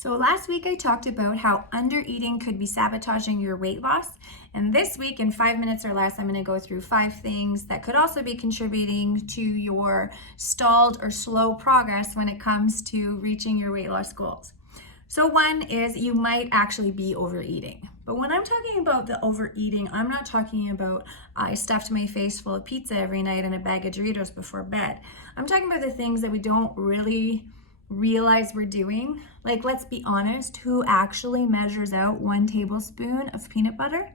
So last week I talked about how undereating could be sabotaging your weight loss. And this week in 5 minutes or less, I'm going to go through 5 things that could also be contributing to your stalled or slow progress when it comes to reaching your weight loss goals. So one is you might actually be overeating. But when I'm talking about the overeating, I'm not talking about I stuffed my face full of pizza every night and a bag of Doritos before bed. I'm talking about the things that we don't really realize we're doing. Like, let's be honest, who actually measures out 1 tablespoon of peanut butter?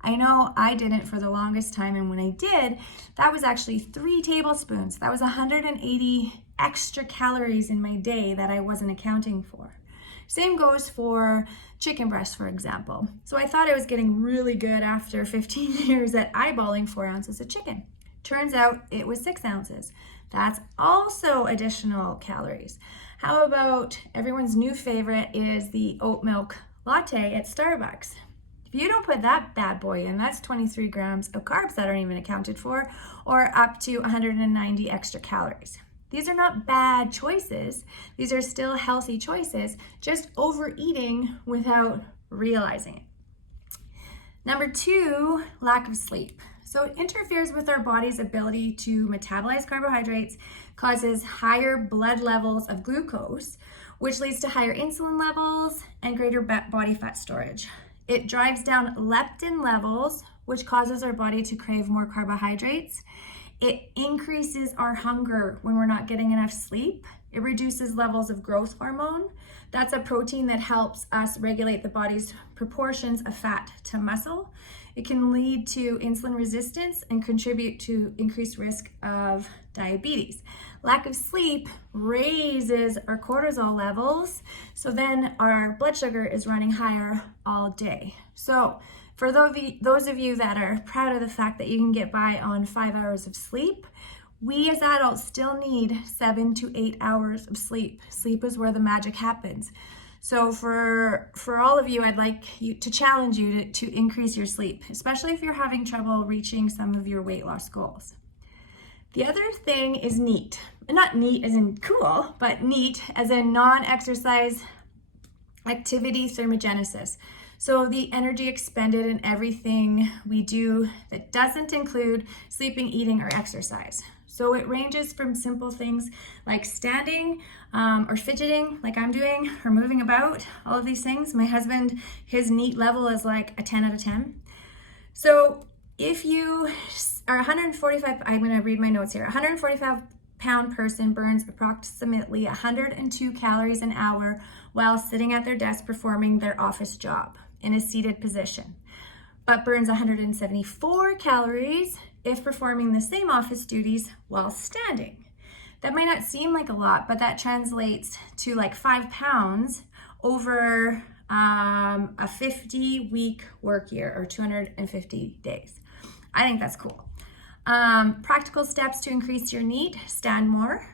I know I didn't for the longest time, and when I did, that was actually 3 tablespoons. That was 180 extra calories in my day that I wasn't accounting for. Same goes for chicken breast, for example. So I thought I was getting really good after 15 years at eyeballing 4 ounces of chicken. Turns out it was 6 ounces. That's also additional calories. How about everyone's new favorite is the oat milk latte at Starbucks? If you don't put that bad boy in, that's 23 grams of carbs that aren't even accounted for, or up to 190 extra calories. These are not bad choices. These are still healthy choices, just overeating without realizing it. Number 2, lack of sleep. So it interferes with our body's ability to metabolize carbohydrates, causes higher blood levels of glucose, which leads to higher insulin levels and greater body fat storage. It drives down leptin levels, which causes our body to crave more carbohydrates. It increases our hunger when we're not getting enough sleep. It reduces levels of growth hormone. That's a protein that helps us regulate the body's proportions of fat to muscle. It can lead to insulin resistance and contribute to increased risk of diabetes. Lack of sleep raises our cortisol levels, so then our blood sugar is running higher all day. So for those of you that are proud of the fact that you can get by on 5 hours of sleep, we as adults still need 7 to 8 hours of sleep. Sleep is where the magic happens. So for all of you, I'd like to challenge you to increase your sleep, especially if you're having trouble reaching some of your weight loss goals. The other thing is NEAT. Not neat as in cool, but NEAT as in non-exercise activity thermogenesis. So the energy expended in everything we do that doesn't include sleeping, eating, or exercise. So it ranges from simple things like standing or fidgeting like I'm doing, or moving about, all of these things. My husband, his NEAT level is like a 10 out of 10. So if you are 145, I'm gonna read my notes here, 145-pound person burns approximately 102 calories an hour while sitting at their desk performing their office job in a seated position, but burns 174 calories if performing the same office duties while standing. That might not seem like a lot, but that translates to like 5 pounds over a 50-week work year, or 250 days. I think that's cool. Practical steps to increase your NEAT: stand more,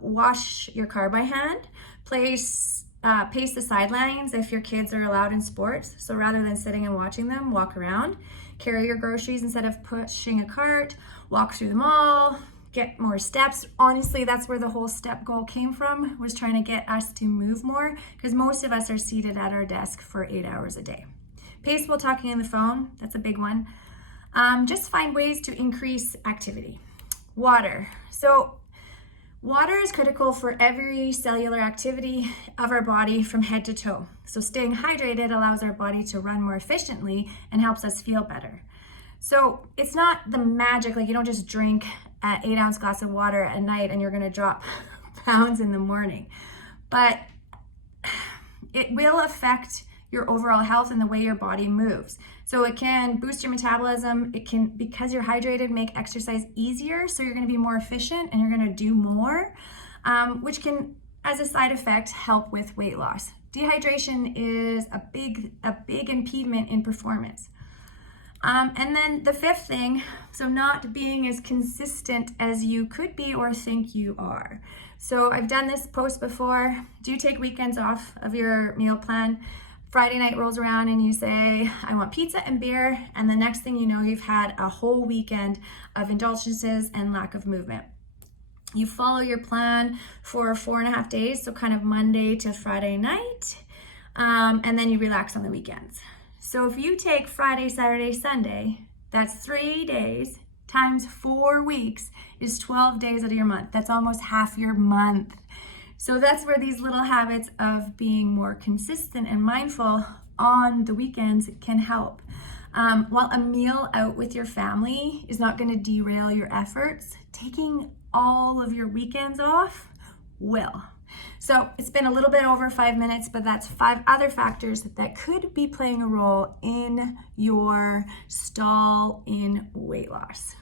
wash your car by hand, pace the sidelines if your kids are allowed in sports. So rather than sitting and watching them, walk around. Carry your groceries instead of pushing a cart. Walk through the mall. Get more steps. Honestly, that's where the whole step goal came from, was trying to get us to move more, because most of us are seated at our desk for 8 hours a day. Pace while talking on the phone. That's a big one. Just find ways to increase activity. Water. So water is critical for every cellular activity of our body from head to toe. So staying hydrated allows our body to run more efficiently and helps us feel better. So it's not the magic, like you don't just drink an 8-ounce glass of water at night and you're gonna drop pounds in the morning. But it will affect your overall health and the way your body moves. So it can boost your metabolism. It can, because you're hydrated, make exercise easier. So you're gonna be more efficient and you're gonna do more, which can, as a side effect, help with weight loss. Dehydration is a big impediment in performance. And then the 5th thing, so not being as consistent as you could be or think you are. So I've done this post before. Do take weekends off of your meal plan. Friday night rolls around and you say, I want pizza and beer, and the next thing you know, you've had a whole weekend of indulgences and lack of movement. You follow your plan for 4.5 days, so kind of Monday to Friday night, and then you relax on the weekends. So if you take Friday, Saturday, Sunday, that's 3 days times 4 weeks is 12 days out of your month. That's almost half your month. So that's where these little habits of being more consistent and mindful on the weekends can help. While a meal out with your family is not going to derail your efforts, taking all of your weekends off will. So it's been a little bit over 5 minutes, but that's 5 other factors that could be playing a role in your stall in weight loss.